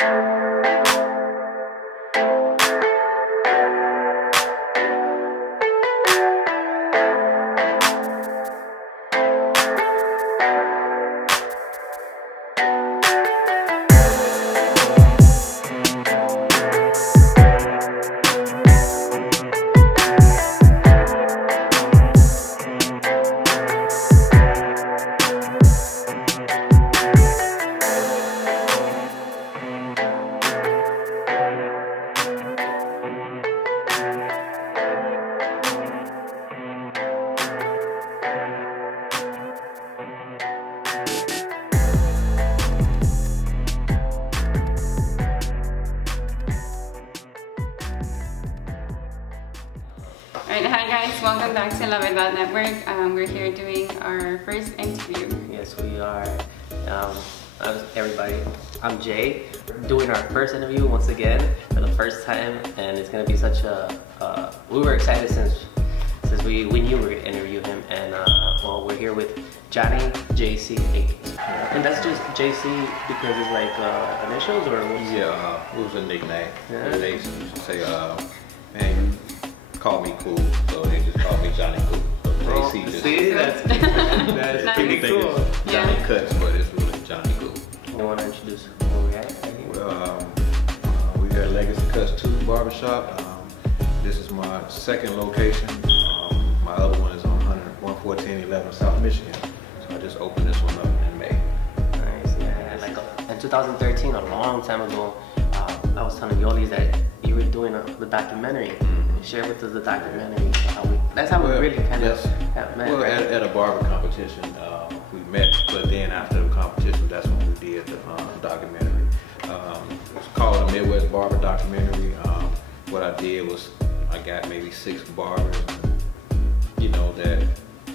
Alright, hi guys, welcome back to Verdad Network. We're here doing our first interview. Yes, we are. Everybody, I'm Jay. We're doing our first interview once again for the first time, and it's gonna be such a. We were excited since we knew we were gonna interview him, and well, we're here with Johnnie JC Akons. And that's just JC because it's like initials, or what's yeah, it was a nickname. Yeah. They used to say, man, you call me cool, so they just call me Johnny Cool. So JC just see, that's pretty cool. Johnny Yeah. Cuts, but it's really Johnny Cool. You want to introduce where we're at? Well, we got Legacy Cuts 2 Barbershop. This is my second location. My other one is on 11411 South Michigan. So I just opened this one up in May. Nice, yeah. Like in 2013, a long time ago, I was telling Yolis that you were doing the documentary. Share with us the documentary. That's how we really kind of got met. Well, right? at a barber competition, we met, but then after the competition, that's when we did the documentary. It's called the Midwest Barber Documentary. What I did was I got maybe 6 barbers, you know, that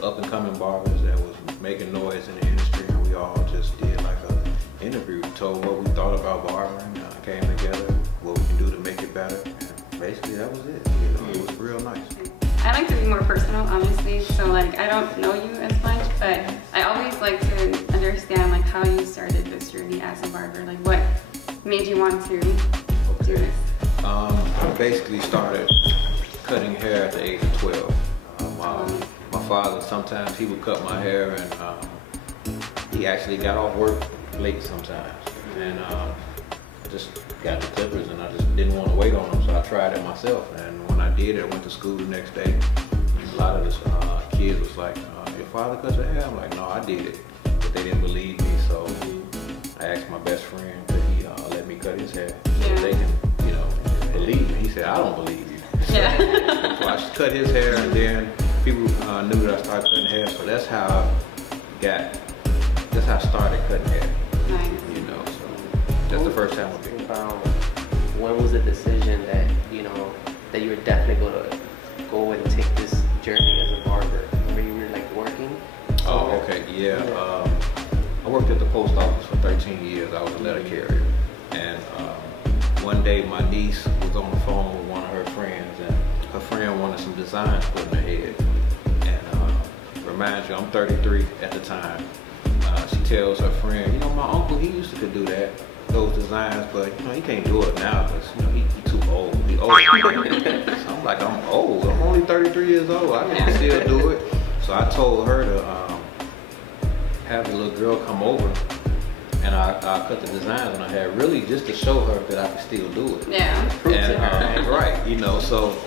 up and coming barbers that was making noise in the industry, and we all just did like an interview, told what we thought about barbering, came together, what we can do to make it better. And basically, that was it. You know, it was real nice. I like to be more personal, honestly, so like I don't know you as much, but I always like to understand like how you started this journey as a barber, like what made you want to do this? I basically started cutting hair at the age of 12. My father, sometimes he would cut my hair, and he actually got off work late sometimes. And I just got the clippers, and I just didn't want to wait on them, so I tried it myself. And when I did it, I went to school the next day. A lot of the kids was like, your father cut your hair? I'm like, no, I did it. But they didn't believe me, so I asked my best friend, could he let me cut his hair so they can, you know, believe me. He said, I don't believe you. Yeah. So I cut his hair, and then people knew that I started cutting hair, so that's how I started cutting hair. Nice. You know, so that's the first time I did. When was the decision that you were definitely going to go and take this journey as a barber? Remember you were like working? Oh, okay, yeah. I worked at the post office for 13 years. I was a letter carrier, and one day my niece was on the phone with one of her friends, and her friend wanted some designs put in her head. And remind you, I'm 33 at the time. She tells her friend, you know, my uncle, he used to could do that, those designs, but you know, he can't do it now because you know he too old. He old. So I'm like, I'm old. I'm only 33 years old. I can still do it. So I told her to have the little girl come over, and I cut the designs on her hair, really just to show her that I could still do it. Yeah. And, right, you know, so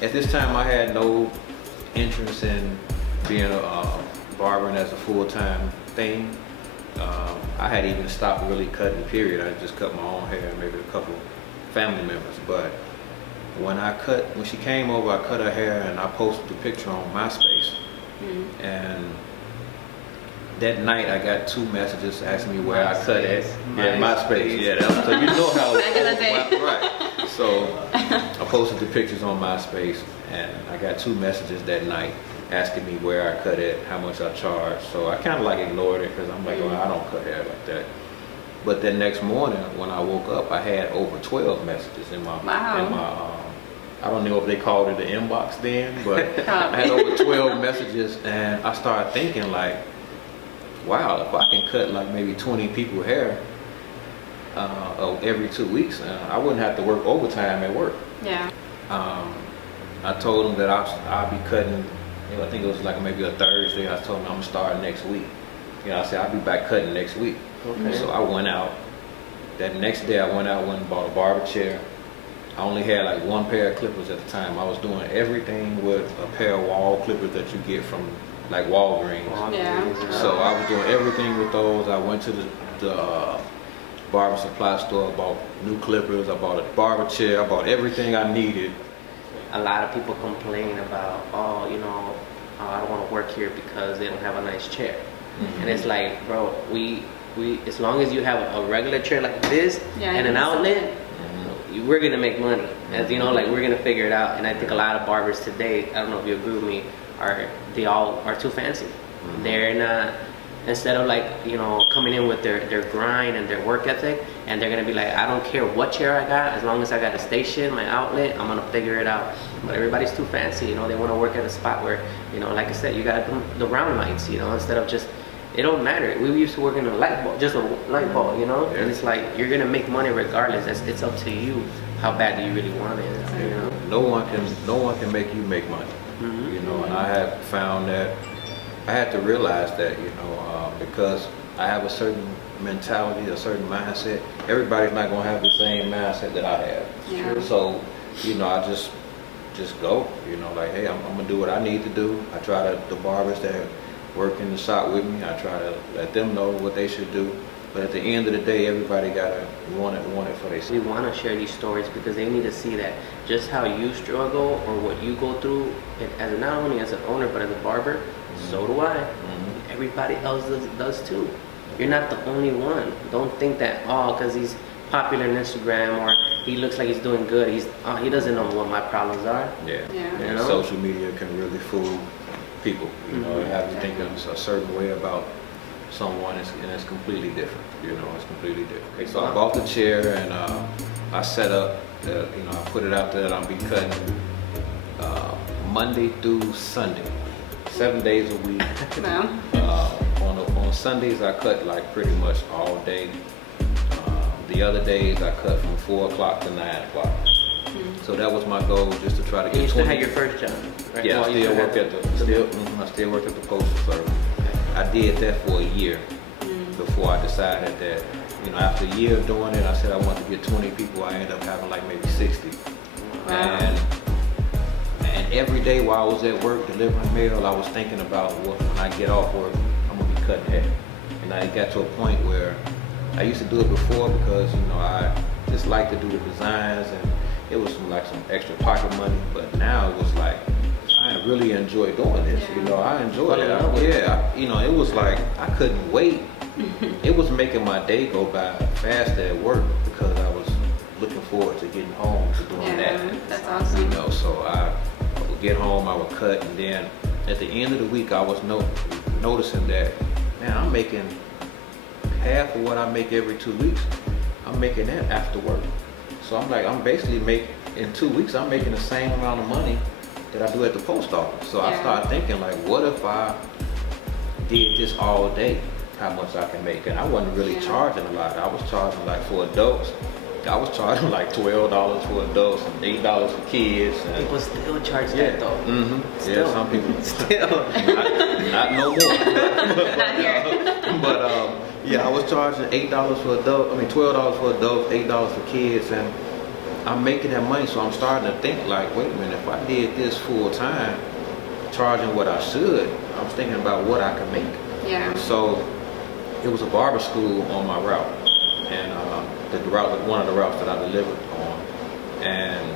at this time I had no interest in being a barbering as a full-time thing. I had even stopped really cutting, period. I just cut my own hair and maybe a couple family members. But when she came over, I cut her hair and I posted the picture on MySpace. And that night I got 2 messages asking me where I cut it. Yeah, MySpace. Yeah, so you know how right. So I posted the pictures on MySpace, and I got 2 messages that night asking me where I cut it, how much I charged. So I kind of like ignored it because I'm like, well, I don't cut hair like that. But then next morning when I woke up, I had over 12 messages in my I don't know if they called it the inbox then, but I had over 12 messages, and I started thinking like, wow, if I can cut like maybe 20 people's hair, every 2 weeks. I wouldn't have to work overtime at work. Yeah. I told them that I'll be cutting, you know, I think it was like maybe a Thursday. I told them I'm gonna start next week. You know, I said I'll be back cutting next week. Okay. So I went out. That next day I went out and bought a barber chair. I only had like one pair of clippers at the time. I was doing everything with a pair of wall clippers that you get from like Walgreens. Yeah. So I was doing everything with those. I went to the barber supply store, I bought new clippers, I bought a barber chair, I bought everything I needed. A lot of people complain about, oh, you know, I don't want to work here because they don't have a nice chair. And it's like, bro, we as long as you have a regular chair like this and an outlet, we're gonna make money. As you know, like we're gonna figure it out. And I think a lot of barbers today, I don't know if you agree with me, they all are too fancy. They're not, instead of like, you know, coming in with their grind and their work ethic, and they're gonna be like, I don't care what chair I got, as long as I got a station, my outlet, I'm gonna figure it out. But everybody's too fancy, you know, they wanna work at a spot where, you know, like I said, you got the round lights, you know, instead of just, it don't matter. We used to work in a light bulb, just a light bulb, you know? And it's like, you're gonna make money regardless. It's up to you. How bad do you really want it, you know? No one can make you make money, you know, and I have found that, I had to realize that, you know, because I have a certain mentality, a certain mindset, everybody's not gonna have the same mindset that I have. Yeah. So, you know, I just go, you know, like, hey, I'm gonna do what I need to do. I try to, the barbers that work in the shop with me, I try to let them know what they should do. But at the end of the day, everybody gotta want it for themselves. We want to share these stories because they need to see that just how you struggle or what you go through, as not only as an owner but as a barber, so do I. Everybody else does too. You're not the only one. Don't think that, oh, because he's popular on Instagram or he looks like he's doing good, he doesn't know what my problems are. Yeah. Yeah. And social media can really fool people. You know, it have you thinking a certain way about someone, and it's completely different. You know, it's completely different. Okay, so I bought the chair and I set up, you know, I put it out there that I'll be cutting Monday through Sunday, 7 days a week. On Sundays I cut like pretty much all day. The other days I cut from 4 o'clock to 9 o'clock. So that was my goal, just to try to get 20. You still had your first job, right? Yeah, I still work at the Postal Service. I did that for a year before I decided that, you know, after a year of doing it, I said I wanted to get 20 people. I ended up having like maybe 60. Wow. And every day while I was at work delivering mail, I was thinking about when I get off work, I'm gonna be cutting hair. And I got to a point where I used to do it before because, you know, I just like to do the designs and it was some extra pocket money. But now it was like, I really enjoy doing this. You know, I enjoy it. You know, it was like I couldn't wait. It was making my day go by faster at work because I was looking forward to getting home to doing that. That's awesome. You know, so I would get home, I would cut, and then at the end of the week, I was noticing that, man, I'm making half of what I make every 2 weeks. I'm making that after work. So I'm like, I'm basically in 2 weeks, I'm making the same amount of money that I do at the post office. So I started thinking, like, what if I did this all day, how much I can make? And I wasn't really charging a lot. I was charging, like, for adults, I was charging like $12 for adults and $8 for kids. And people still charge that though. Still. Yeah, some people still. not no more. Not here. But yeah, I was charging $8 for adults. I mean $12 for adults, $8 for kids, and I'm making that money. So I'm starting to think like, wait a minute, if I did this full time, charging what I should, I was thinking about what I could make. Yeah. So it was a barber school on my route, and one of the routes that I delivered on, and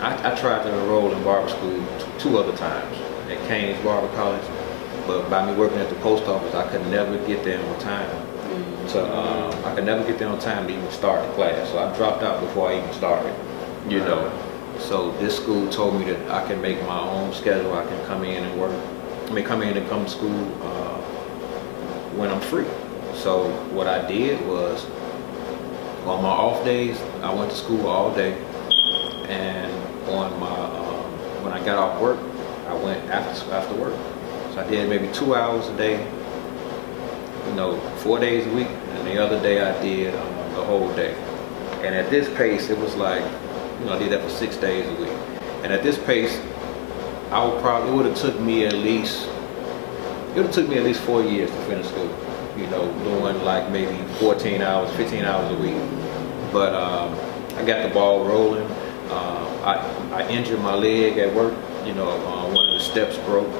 I tried to enroll in barber school 2 other times at Kane's Barber College, but by me working at the post office, I could never get there on time. I could never get there on time to even start the class, so I dropped out before I even started. You know, so this school told me that I can make my own schedule. I can come in and work. I mean, come in and come to school when I'm free. So what I did was, on my off days, I went to school all day, and on my when I got off work, I went after work. So I did maybe 2 hours a day, you know, 4 days a week, and the other day I did the whole day. And at this pace, it was like, you know, I did that for 6 days a week. And at this pace, it would have took me at least 4 years to finish school. You know, doing like maybe 14 hours, 15 hours a week. But I got the ball rolling. I injured my leg at work. You know, one of the steps broke,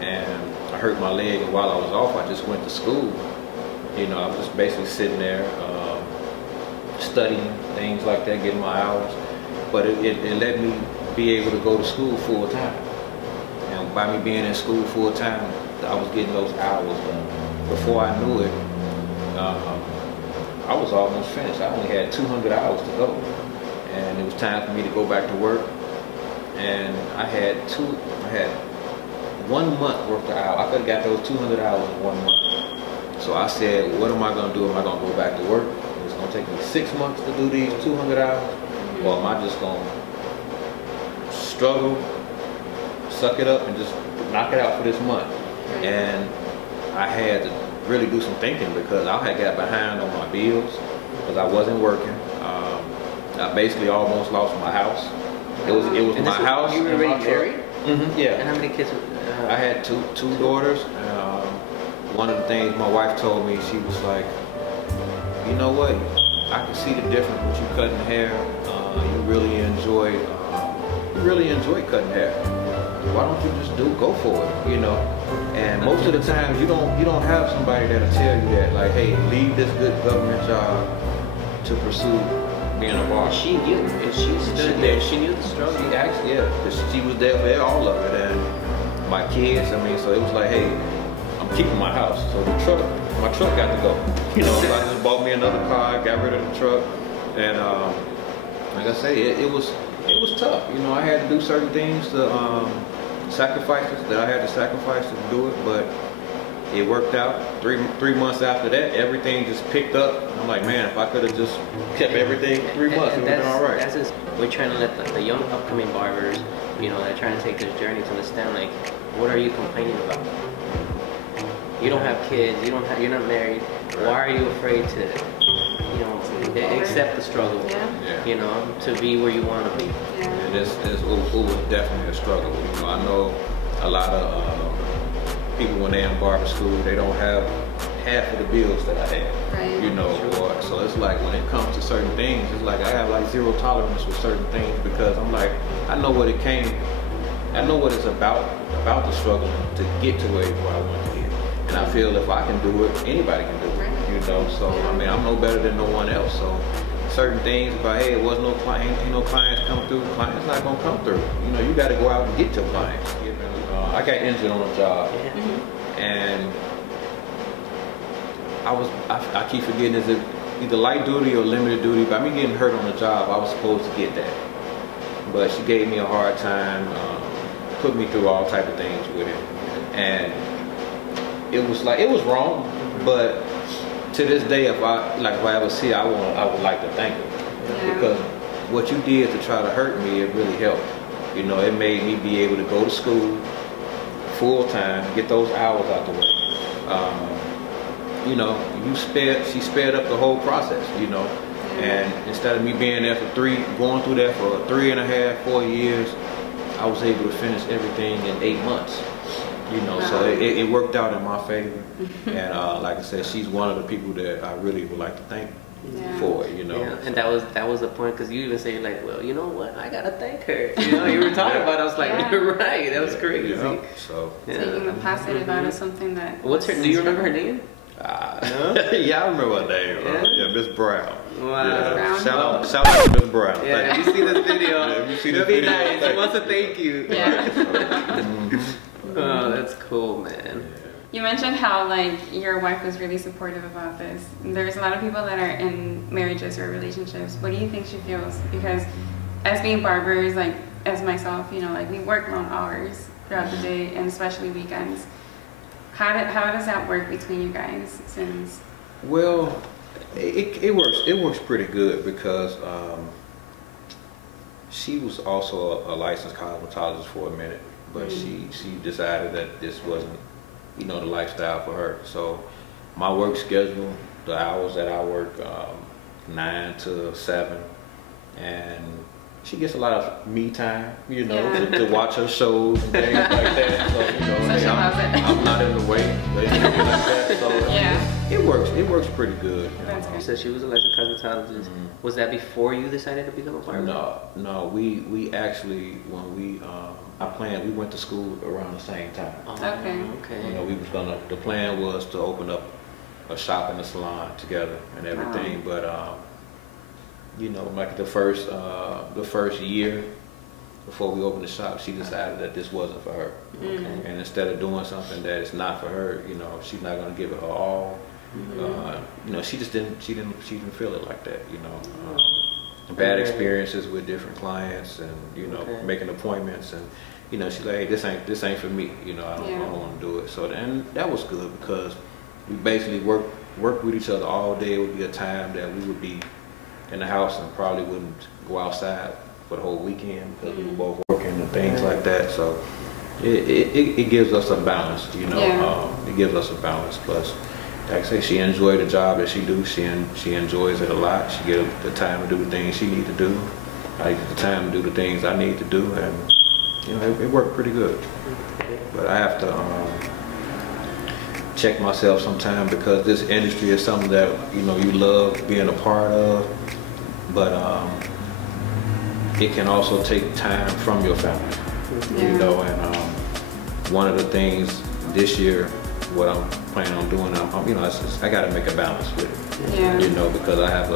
and I hurt my leg. And while I was off, I just went to school. You know, I was just basically sitting there, studying things like that, getting my hours. But it let me be able to go to school full time. And by me being in school full time, I was getting those hours done. Before I knew it, I was almost finished. I only had 200 hours to go. And it was time for me to go back to work. And I had 1 month worth of hours. I could have got those 200 hours in 1 month. So I said, what am I going to do? Am I going to go back to work? It's going to take me 6 months to do these 200 hours? Or am I just going to struggle, suck it up, and just knock it out for this month? And I had to really do some thinking because I had got behind on my bills because I wasn't working. I basically almost lost my house. It was my house. You were already married? Mm-hmm, yeah. And how many kids? I had two daughters. One of the things my wife told me, she was like, you know what? I can see the difference with you cutting hair. You really enjoy cutting hair. Why don't you just go for it? You know. And most of the times you don't have somebody that'll tell you that, like, hey, leave this good government job to pursue being a barber. She knew, and she stood there. She knew the struggle. She actually, she was there for all of it, and my kids. I mean, so it was like, hey, I'm keeping my house, so my truck got to go. You know, so I just bought me another car, got rid of the truck, and like I say, it was tough. You know, I had to do certain things to sacrifices that I had to sacrifice to do it, but it worked out. Three months after that, everything just picked up. I'm like, man, if I could have just kept everything 3 months, it would have been all right. We're trying to let the young upcoming barbers, you know, that are trying to take this journey to understand, like, what are you complaining about? You don't have kids, you're not married. Why are you afraid to, you know, accept the struggle? Yeah. You know, to be where you want to be. Yeah. And it was definitely a struggle. You know, I know a lot of people when they're in barber school, they don't have half of the bills that I had. Right. You know, so it's like when it comes to certain things, it's like I have like zero tolerance with certain things because I'm like, I know what it's about the struggle to get to where I want to get. And I feel if I can do it, anybody can do it. Right. You know, so I mean, I'm no better than no one else. So certain things about, hey, it wasn't no client, ain't no clients come through. Clients not gonna come through. You know, you got to go out and get your clients. You know, I got injured on a job, and I keep forgetting, is it either light duty or limited duty? By me getting hurt on the job, I was supposed to get that, but she gave me a hard time, put me through all type of things with it, and it was wrong. But to this day, if I ever see her, I would like to thank her because what you did to try to hurt me, it really helped. You know, it made me be able to go to school full time, get those hours out the way. You know, she sped up the whole process, you know. And instead of me being there going through that for 3.5, 4 years, I was able to finish everything in 8 months. You know, so it worked out in my favor. And like I said, she's one of the people that I really would like to thank for it, you know. Yeah, and that was the point, because you even say, like, well, you know what, I gotta thank her. You know, you were talking about it. I was like, you're right, that was crazy. Yeah. So Taking the positive out of something that. What's her? Do you remember her name? no? Yeah, I remember her name. Yeah, Miss Brown. Wow. Yeah. Shout out to Miss Brown. Yeah, if you see this video, it'll be nice. He wants to thank you. Yeah. Oh, that's cool, man. You mentioned how, like, your wife was really supportive about this. There's a lot of people that are in marriages or relationships. What do you think she feels? Because as being barbers, like, as myself, you know, like, we work long hours throughout the day, and especially weekends. How does that work between you guys? Since well, it works pretty good because she was also a licensed cosmetologist for a minute, but she decided that this wasn't, you know, the lifestyle for her. So my work schedule, the hours that I work, 9 to 7, and she gets a lot of me time, you know, to watch her shows and things like that. So, you know, so I'm not in the way, but anything like that. So it works pretty good. You said she was a licensed cosmetologist. Was that before you decided to become a barber? No. We actually, when we we went to school around the same time. Okay. You know, the plan was to open up a shop in the salon together and everything, but you know, like the first year before we opened the shop, she decided that this wasn't for her. And instead of doing something that is not for her, you know, she's not going to give it her all. You know, she didn't feel it like that. You know, bad experiences with different clients, and you know, making appointments, and you know, she's like, hey, this ain't for me. You know, I don't want to do it. So and that was good because we basically work with each other all day. It would be a time that we would be in the house and probably wouldn't go outside for the whole weekend because we were both working and things like that. So it gives us a balance, you know. It gives us a balance. Plus, like I say, she enjoyed the job that she do. She enjoys it a lot. She get the time to do the things she need to do. I get the time to do the things I need to do, and you know, it worked pretty good. But I have to check myself sometime because this industry is something that, you know, you love being a part of, but it can also take time from your family. You know, and one of the things this year, what I'm planning on doing, you know, I got to make a balance with it. You know, because I have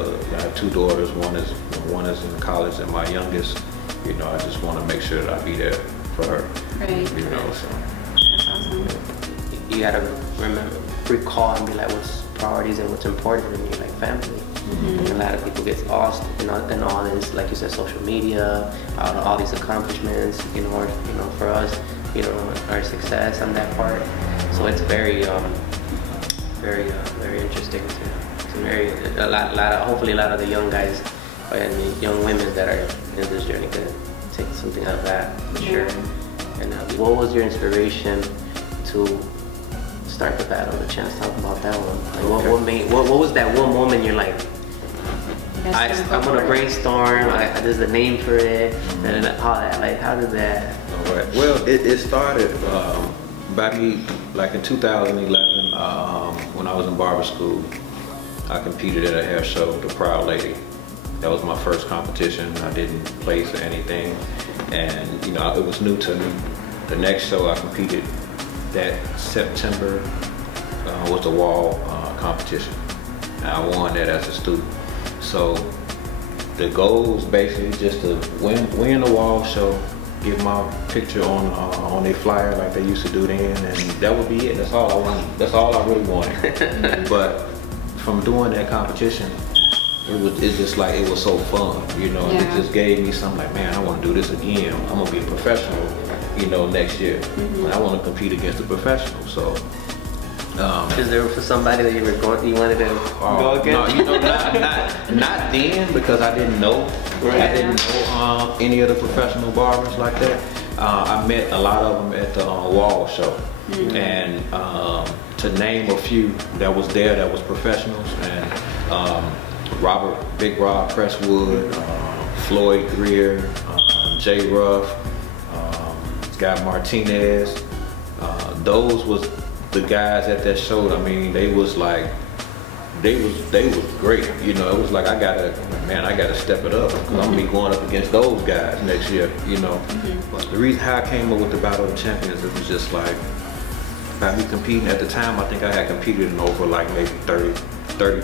2 daughters. One is in college, and my youngest, you know, I just want to make sure that I be there for her. You know, so. That's awesome. You gotta recall and be like, what's priorities and what's important to me, like family. And a lot of people get lost in all this, like you said, social media, all these accomplishments, you know, for us, you know, our success on that part. So it's very interesting hopefully a lot of the young guys and the young women that are in this journey could take something out of that, for sure. And what was your inspiration to start the battle? The chance to talk about that one. Like what was that one moment you're like, I'm gonna brainstorm. This is the name for it, and all that. Like, how did that? All right. Well, it started back like in 2011 when I was in barber school. I competed at a hair show, the Proud Lady. That was my first competition. I didn't place or anything, and you know, it was new to me. The next show I competed that September was the wall competition, and I won that as a student. So the goal was basically just to win the wall show, get my picture on their flyer like they used to do then, and that would be it. That's all I wanted. That's all I really wanted. But from doing that competition, it's just like it was so fun, you know. And it just gave me something like, man, I want to do this again. I'm gonna be a professional, you know, next year. And I want to compete against the professionals. So. Is there for somebody that you wanted to go against? No, you know, not then, because I didn't know. I didn't know any of the professional barbers like that. I met a lot of them at the wall show, and to name a few that was there that was professionals, and Big Rob Presswood, Floyd Greer, Jay Ruff, Scott Martinez. Those was the guys at that show. I mean, they was great. You know, it was like I gotta step it up because I'm gonna be going up against those guys next year. You know, but the reason how I came up with the Battle of the Champions, it was just like by me competing at the time. I think I had competed in over like maybe 30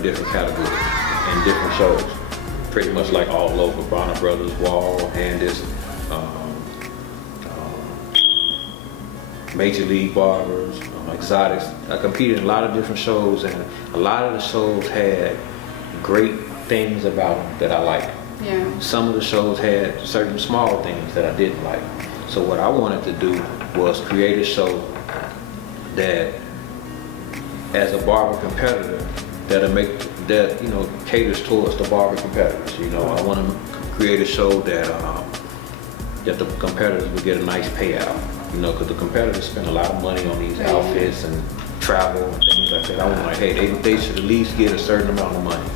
different categories in different shows, pretty much like all over Bonner Brothers, Wall, Handis, Major League Barbers, Exotics. I competed in a lot of different shows, and a lot of the shows had great things about them that I liked. Some of the shows had certain small things that I didn't like. So what I wanted to do was create a show that, as a barber competitor, that you know, caters towards the barber competitors. You know, I want to create a show that the competitors would get a nice payout. You know, because the competitors spend a lot of money on these outfits and travel and things like that. I was like, hey, they should at least get a certain amount of money.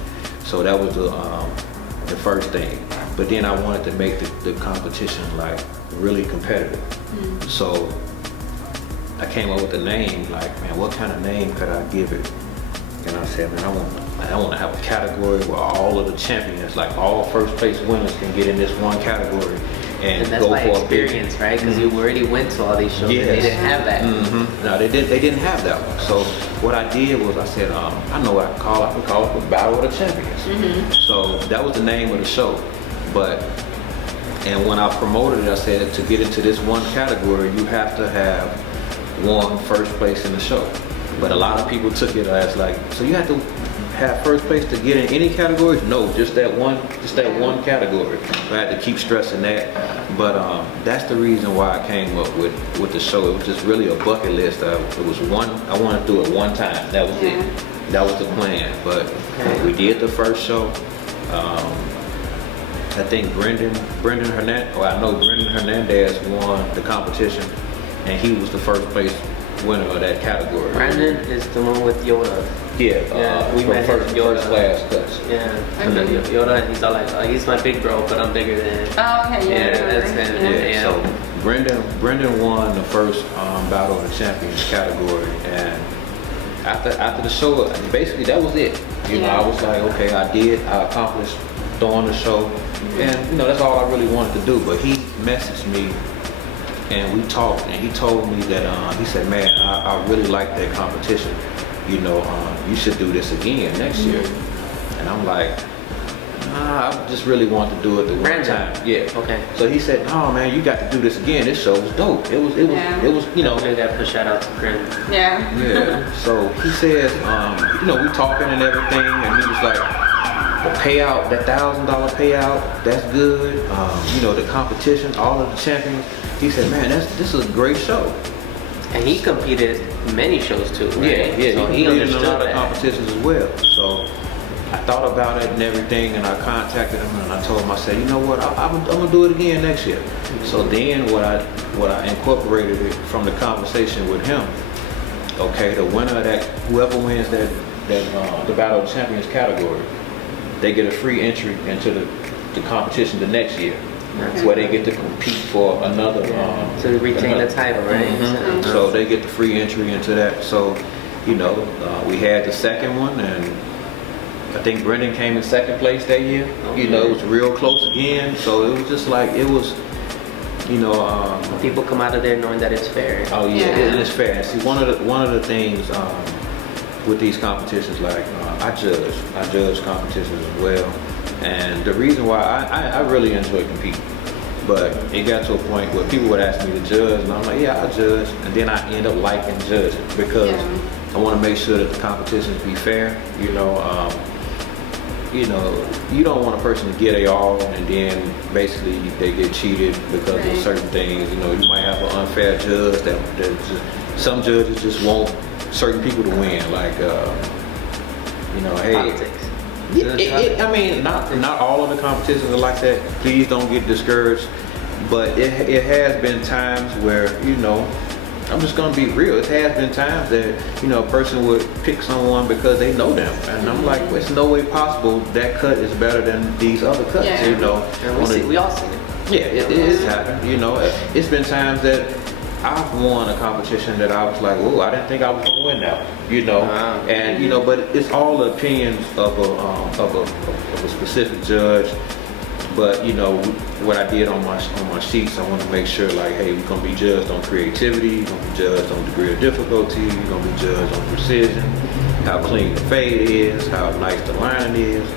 So that was the first thing. But then I wanted to make the competition like really competitive. So I came up with a name, like, man, what kind of name could I give it? And I said, man, I want to have a category where all of the champions, like all first place winners, can get in this one category and that's go by for experience, right? Because you already went to all these shows and they didn't have that. No, they didn't have that one. So what I did was I said, I know what I can call it the Battle of the Champions. So that was the name of the show. And when I promoted it, I said to get into this one category, you have to have won first place in the show. But a lot of people took it as like, so you have to have first place to get in any category? No, just that one category. So I had to keep stressing that. But that's the reason why I came up with the show. It was just really a bucket list. It was one, I wanted to do it one time. That was it. That was the plan. But we did the first show. I think Brendan Hernandez, I know Brendan Hernandez won the competition, and he was the first place winner of that category. Brandon is the one with Yoda. Yeah, we met first class cuts. Yeah, Yoda, he's all like, he's my big bro, but I'm bigger than him. Oh, okay, that's him. Yeah. So Brendan won the first Battle of the Champions category, and after the show, basically that was it. You know, I was like, okay, I accomplished throwing the show, and that's all I really wanted to do. But he messaged me, and we talked, and he told me that he said, man, I really like that competition. You should do this again next year. And I'm like, nah, I just really want to do it the one time. Yeah. Okay. So he said, oh man, you got to do this again. This show was dope. It was. Maybe that push out to Chris. Yeah. Yeah. So he says, we talking and everything, and he was like, the payout, that $1,000 payout, that's good. The competition, all of the champions. He said, man, this is a great show. And he competed in many shows too, right? Yeah, so he competed in a lot of competitions as well. So I thought about it and everything, and I contacted him and I told him, I said, you know what, I'm gonna do it again next year. So then what I incorporated it from the conversation with him. Okay, the winner of that, whoever wins that the Battle of the Champions category, they get a free entry into the competition the next year. Where they get to compete for another to retain the title, right? So they get the free entry into that. So we had the second one, and I think Brendan came in second place that year. It was real close again. So it was just like, it was, people come out of there knowing that it's fair. Oh yeah, it is fair. See, one of the things with these competitions, like I judge competitions as well. And the reason why I really enjoy competing, but it got to a point where people would ask me to judge, and I'm like, yeah, I judge, and then I end up liking judging because I want to make sure that the competitions be fair. You don't want a person to get it all, and then basically they get cheated because of certain things. You might have an unfair judge that just, some judges just want certain people to win, like hey. Politics. I mean, not all of the competitions are like that. Please don't get discouraged. But it has been times where, I'm just gonna be real. It has been times that, a person would pick someone because they know them. And I'm like, well, it's no way possible that cut is better than these other cuts, And we all see it. Yeah, it is happening. It's been times that I've won a competition that I was like, oh, I didn't think I was gonna win that. But it's all the opinions of a specific judge. But what I did on my sheets, I want to make sure, like, hey, we're gonna be judged on creativity, we're gonna be judged on degree of difficulty, we're gonna be judged on precision, how clean the fade is, how nice the line is,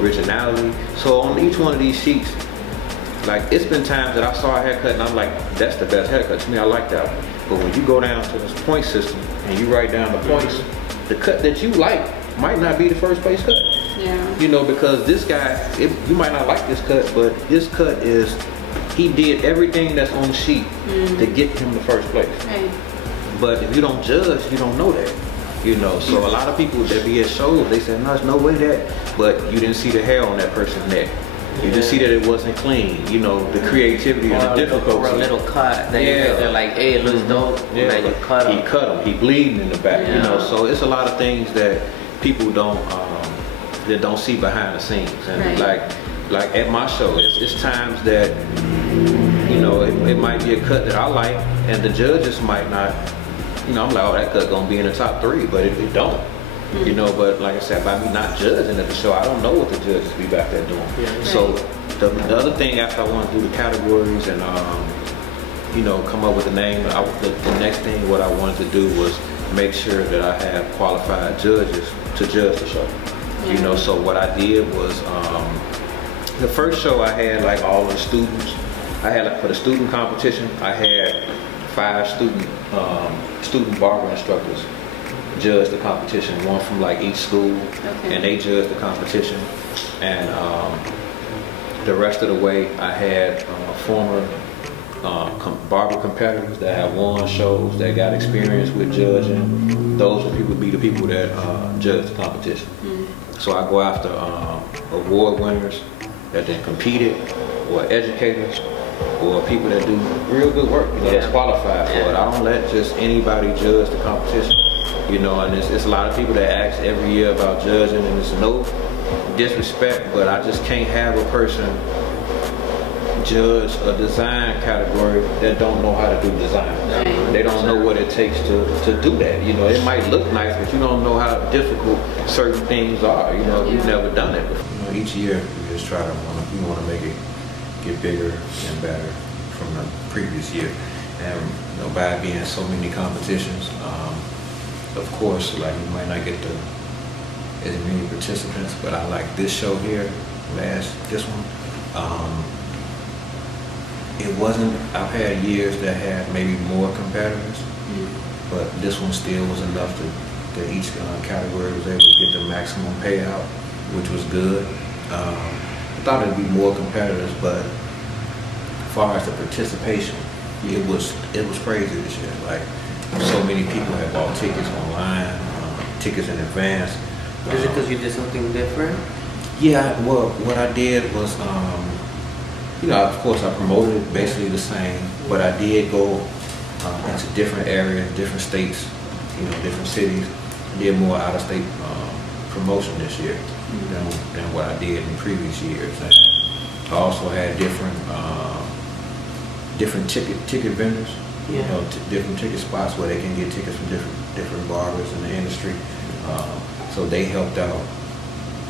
originality. So on each one of these sheets, like, it's been times that I saw a haircut and I'm like, that's the best haircut. To me, I like that one. But when you go down to this point system and you write down the points, the cut that you like might not be the first place cut. Yeah. Because this guy, you might not like this cut, but this cut he did everything that's on the sheet to get him the first place. Right. But if you don't judge, you don't know that. So a lot of people that be at shows, they say, no, there's no way that, but you didn't see the hair on that person's neck. You just see that it wasn't clean, the creativity and the difficulty. Or a little cut. They're like, hey, it looks dope. Yeah, man, you cut him. He bleeding in the back, So it's a lot of things that people don't that don't see behind the scenes. And like at my show, it's times that, you know, it might be a cut that I like, and the judges might not. You know, I'm like, oh, that cut gonna be in the top 3, but it don't. You know, but like I said, by me not judging at the show, I don't know what the judges be back there doing. Yeah. So the other thing, after I want to do the categories and you know, come up with a name, the next thing what I wanted to do was make sure that I have qualified judges to judge the show. Yeah. You know, so what I did was the first show I had like all of the students. I had like for the student competition, I had 5 student barber instructors judge the competition, one from like each school, and they judged the competition. And the rest of the way, I had former barber competitors that have won shows, that got experience with judging. Those would be the people that judge the competition. So I go after award winners that then competed, or educators, or people that do real good work, you know, that's qualified for it. I don't let just anybody judge the competition, you know, and it's a lot of people that ask every year about judging, and it's no disrespect, but I just can't have a person judge a design category that don't know how to do design. They don't know what it takes to do that. You know, it might look nice, but you don't know how difficult certain things are, you know, if you've never done it before. You know, each year we just try to we want to make it get bigger and better from the previous year. And you know, by being so many competitions, of course, like you might not get as many participants, but I like this show here, this one. It wasn't, I've had years that had maybe more competitors, but this one still was enough that each category was able to get the maximum payout, which was good. I thought it'd be more competitors, but as far as the participation, it was crazy this year. Like, so many people had bought tickets online, tickets in advance. Is it because you did something different? Yeah, well, what I did was, you know, of course I promoted it basically the same, but I did go into different areas, different states, you know, different cities. I did more out-of-state promotion this year than what I did in previous years. And I also had different ticket vendors, you know, different ticket spots where they can get tickets from different barbers in the industry. So they helped out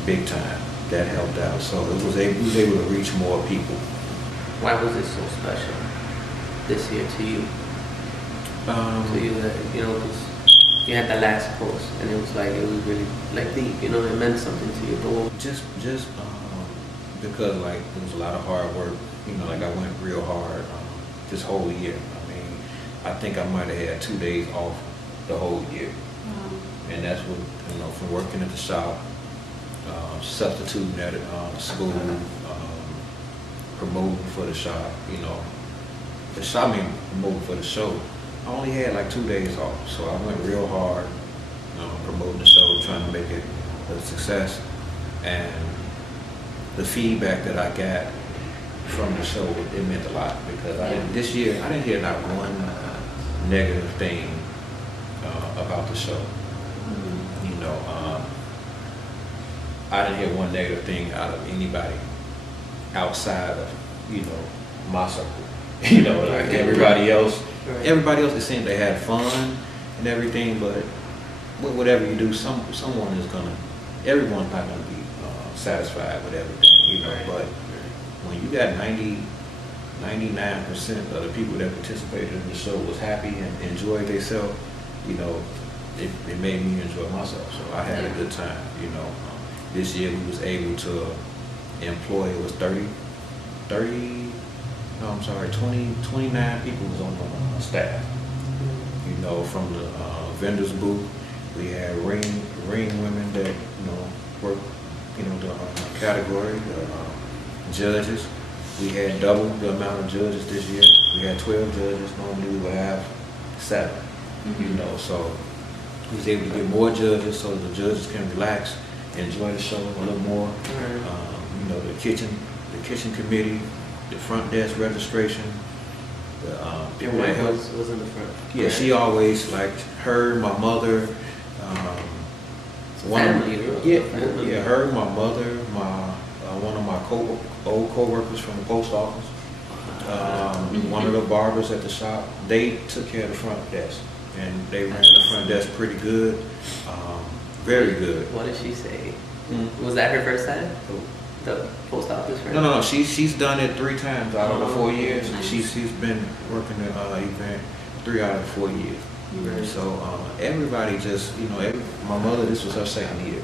big time. That helped out. So we was able to reach more people. Why was it so special this year to you? You know, because you had the last post, and it was really like deep. You know, it meant something to you. But just because like there was a lot of hard work. You know, like I went real hard this whole year. I mean, I think I might have had 2 days off the whole year, and that's what, you know, from working at the shop, substituting at school, promoting for the shop, you know. The shop, I mean, promoting for the show. I only had like 2 days off, so I went real hard promoting the show, trying to make it a success. And the feedback that I got from the show, it meant a lot, because this year I didn't hear not one negative thing about the show. You know, I didn't hear one negative thing out of anybody outside of, you know, my circle. You know, like everybody else, it seemed they had fun and everything, but whatever you do, everyone's not gonna be satisfied with everything, you know. But when you got 99% of the people that participated in the show was happy and enjoyed themselves, you know, it made me enjoy myself. So I had a good time, you know. This year we was able to employ, it was 29 people was on the staff. You know, from the vendors booth, we had ring women that, you know, work, you know, the category, the judges. We had double the amount of judges this year. We had 12 judges. Normally we would have 7. You know, so we was able to get more judges so the judges can relax, enjoy the show a little more. You know, the kitchen committee, the front desk registration, the people that help was in the front. Yeah, she always, like her, my mother, Yeah, her, my mother, one of my old co-workers from the post office, one of the barbers at the shop. They took care of the front desk, and they ran the front desk pretty good, very good. What did she say? Was that her first time? The post office? Right? No. She's done it 3 times out of the 4 years. Nice. She's been working the event 3 out of the 4 years. So everybody just, my mother, this was her second year.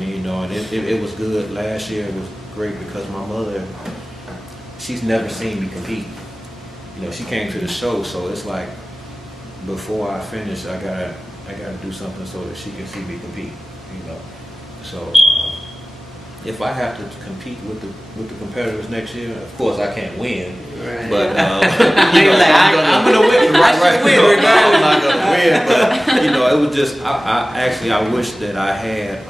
And it was good. Last year it was great because my mother, she's never seen me compete. She came to the show, so it's like before I finish, I gotta do something so that she can see me compete. So if I have to compete with the competitors next year, of course I can't win. Right. But I'm gonna win. Right. I'm not gonna win. But it was just I wish that I had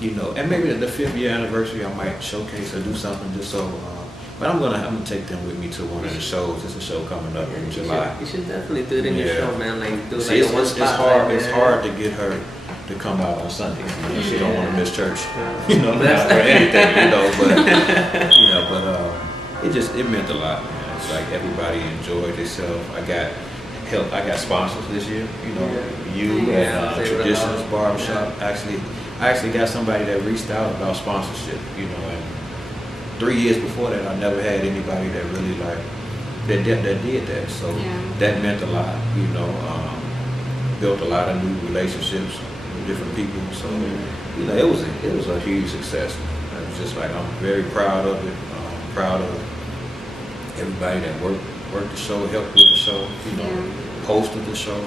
and maybe the 5th year anniversary I might showcase or do something just so. But I'm gonna take them with me to one of the shows. There's a show coming up in July. You should definitely do it in your show, man. Like do See, it's hard. It's hard to get her to come out on Sundays. She don't want to miss church. Not for anything. But it meant a lot. Man. It's like everybody enjoyed themselves. I got help. I got sponsors this year. You and Traditions Barbershop. I actually got somebody that reached out about sponsorship. And 3 years before that, I never had anybody that really that did that. So that meant a lot. Built a lot of new relationships with different people. So it was a huge success. It was just like I'm very proud of it. Proud of everybody that worked the show, helped with the show. Hosted the show.